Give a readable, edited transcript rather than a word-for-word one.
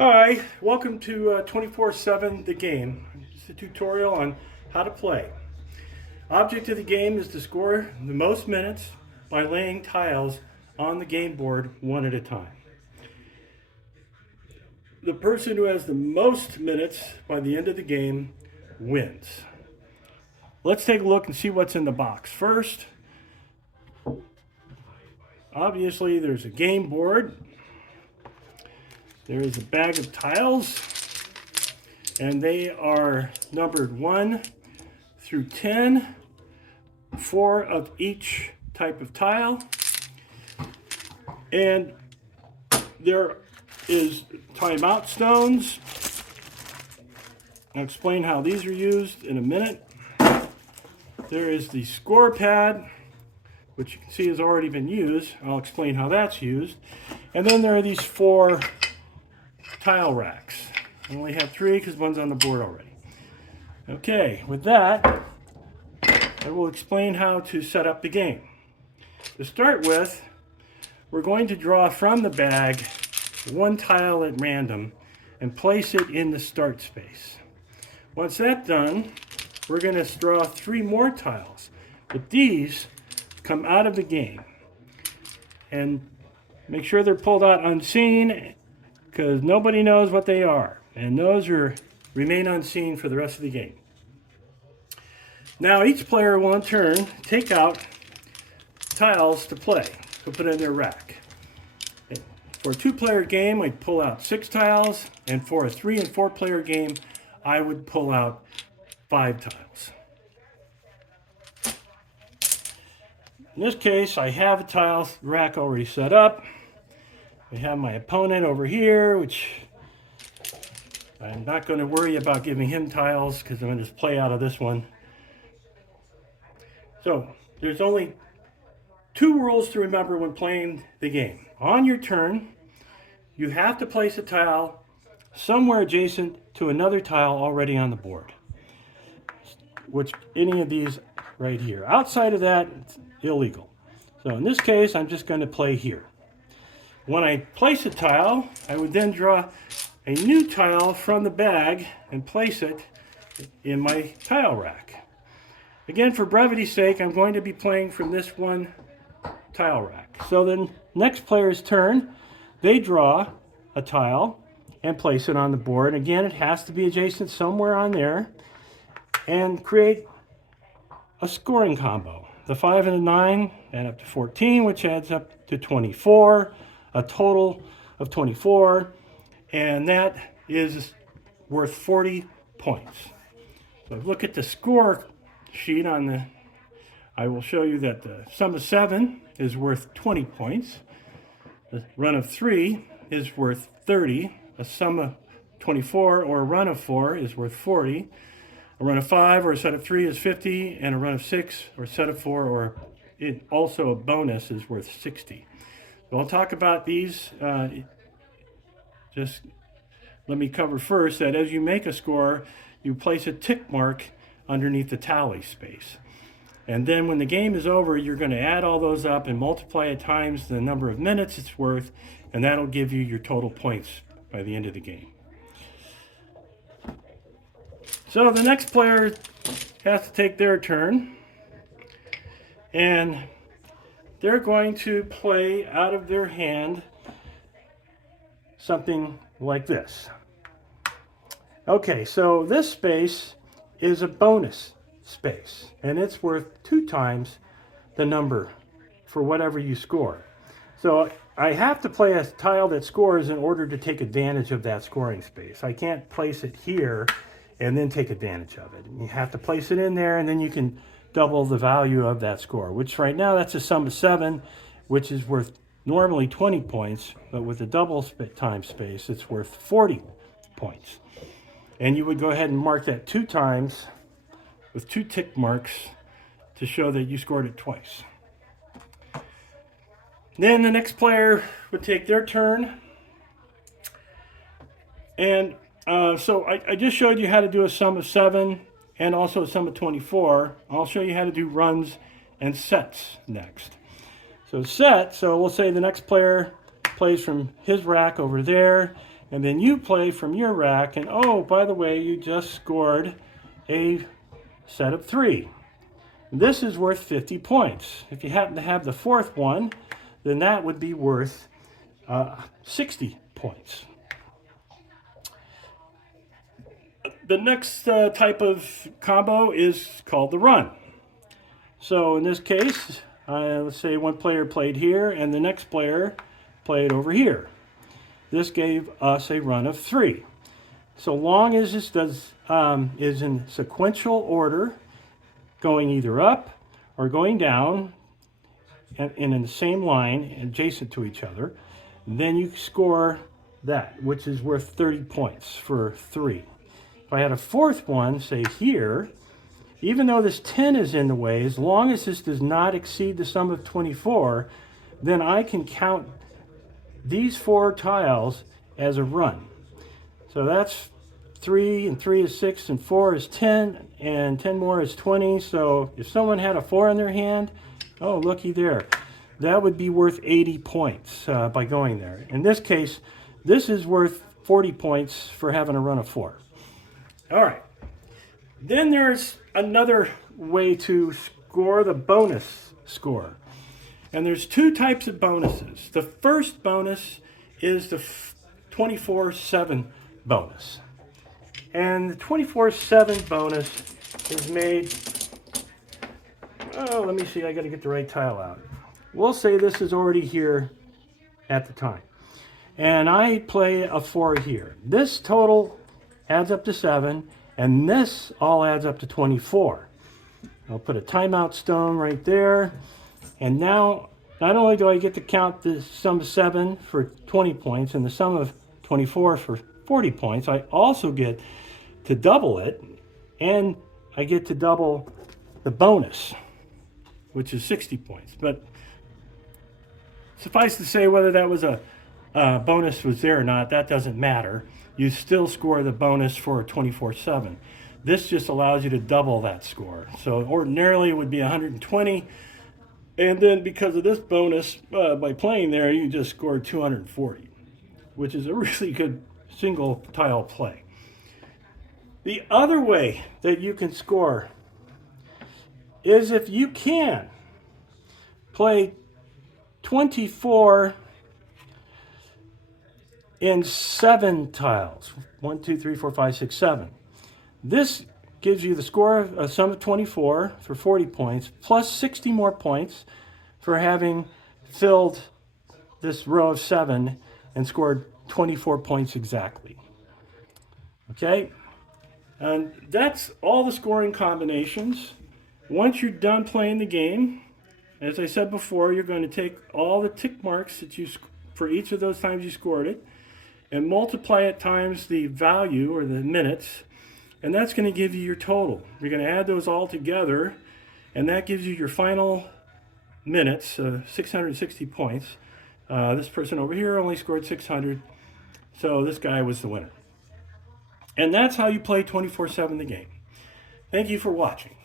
Hi, welcome to 24/7 The Game. It's a tutorial on how to play. Object of the game is to score the most minutes by laying tiles on the game board one at a time. The person who has the most minutes by the end of the game wins. Let's take a look and see what's in the box. First, obviously there's a game board. There is a bag of tiles, and they are numbered 1 through 10, 4 of each type of tile. And there is timeout stones. I'll explain how these are used in a minute. There is the score pad, which you can see has already been used. I'll explain how that's used. And then there are these 4 tile racks. I only have 3 because one's on the board already. Okay, with that, I will explain how to set up the game. To start with, we're going to draw from the bag 1 tile at random and place it in the start space. Once that's done, we're going to draw 3 more tiles, but these come out of the game. And make sure they're pulled out unseen, because nobody knows what they are, and those remain unseen for the rest of the game. Now each player will in turn take out tiles to play, to put in their rack. For a 2-player game, I'd pull out 6 tiles, and for a 3 and 4-player game, I would pull out 5 tiles. In this case, I have a tile rack already set up. I have my opponent over here, which I'm not going to worry about giving him tiles because I'm going to just play out of this one. So there's only 2 rules to remember when playing the game. On your turn, you have to place a tile somewhere adjacent to another tile already on the board, which any of these right here. Outside of that, it's illegal. So in this case, I'm just going to play here. When I place a tile, I would then draw a new tile from the bag and place it in my tile rack. Again, for brevity's sake, I'm going to be playing from this one tile rack. So then next player's turn, they draw a tile and place it on the board. Again, it has to be adjacent somewhere on there, and create a scoring combo. The 5 and the 9 add up to 14, which adds up to 24. A total of 24, and that is worth 40 points. So if you look at the score sheet I will show you that the sum of 7 is worth 20 points. The run of 3 is worth 30. A sum of 24 or a run of 4 is worth 40. A run of 5 or a set of 3 is 50, and a run of 6 or a set of 4 or also a bonus is worth 60. So I'll talk about these. Just let me cover first that as you make a score, you place a tick mark underneath the tally space. And then when the game is over, you're going to add all those up and multiply it times the number of minutes it's worth, and that'll give you your total points by the end of the game. So the next player has to take their turn, and they're going to play out of their hand something like this. Okay, so this space is a bonus space, and it's worth 2 times the number for whatever you score. So I have to play a tile that scores in order to take advantage of that scoring space. I can't place it here and then take advantage of it. You have to place it in there, and then you can double the value of that score, which right now that's a sum of 7, which is worth normally 20 points, but with the double time space, it's worth 40 points. And you would go ahead and mark that 2 times with 2 tick marks to show that you scored it twice. Then the next player would take their turn. And so I just showed you how to do a sum of 7 and also a sum of 24. I'll show you how to do runs and sets next. So we'll say the next player plays from his rack over there, and then you play from your rack, and oh, by the way, you just scored a set of 3. This is worth 50 points. If you happen to have the 4th one, then that would be worth 60 points. The next type of combo is called the run. So in this case, let's say one player played here and the next player played over here. This gave us a run of 3. So long as this is in sequential order, going either up or going down, and in the same line, adjacent to each other, then you score that, which is worth 30 points for 3. If I had a 4th one, say here, even though this 10 is in the way, as long as this does not exceed the sum of 24, then I can count these 4 tiles as a run. So that's 3, and 3 is 6, and 4 is 10, and 10 more is 20. So if someone had a 4 in their hand, oh, looky there. That would be worth 80 points by going there. In this case, this is worth 40 points for having a run of 4. All right. Then there's another way to score the bonus score. And there's 2 types of bonuses. The first bonus is the 24/7 bonus. And the 24/7 bonus is made, oh, let me see, I got to get the right tile out. We'll say this is already here at the time. And I play a 4 here. This total adds up to 7, and this all adds up to 24. I'll put a timeout stone right there. And now, not only do I get to count the sum of 7 for 20 points and the sum of 24 for 40 points, I also get to double it, and I get to double the bonus, which is 60 points. But suffice to say, whether that was a bonus was there or not, that doesn't matter. You still score the bonus for 24/7. This just allows you to double that score. So ordinarily it would be 120, and then because of this bonus, by playing there, you just scored 240, which is a really good single tile play. The other way that you can score is if you can play 24 in 7 tiles. 1, 2, 3, 4, 5, 6, 7. This gives you the score of a sum of 24 for 40 points, plus 60 more points for having filled this row of 7 and scored 24 points exactly. Okay? And that's all the scoring combinations. Once you're done playing the game, as I said before, you're going to take all the tick marks that you for each of those times you scored it and multiply it times the value or the minutes, and that's going to give you your total. You're going to add those all together, and that gives you your final minutes, 660 points. This person over here only scored 600, so this guy was the winner. And that's how you play 24/7 the game. Thank you for watching.